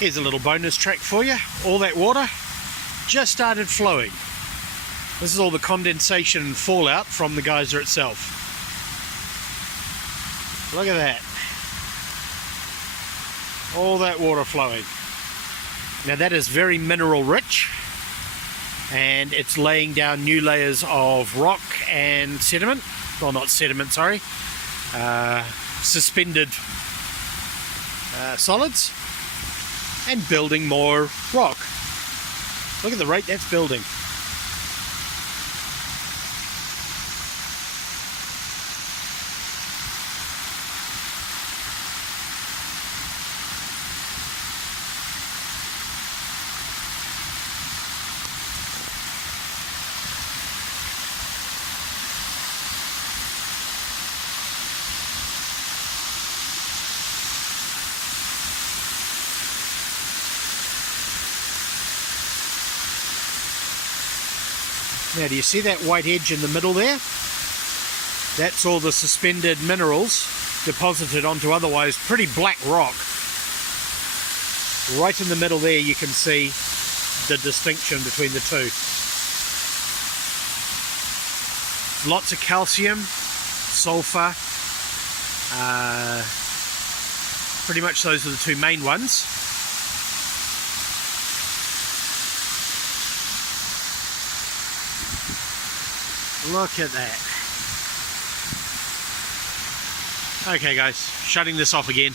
Here's a little bonus track for you. All that water just started flowing. This is all the condensation and fallout from the geyser itself. Look at that. All that water flowing. Now that is very mineral rich, and it's laying down new layers of rock and sediment. Well, not sediment, sorry. Suspended solids, and building more rock. Look at the rate that's building. Now, do you see that white edge in the middle there? That's all the suspended minerals deposited onto otherwise pretty black rock. Right in the middle there you can see the distinction between the two. Lots of calcium, sulfur, pretty much those are the two main ones. Look at that. Okay guys, shutting this off again.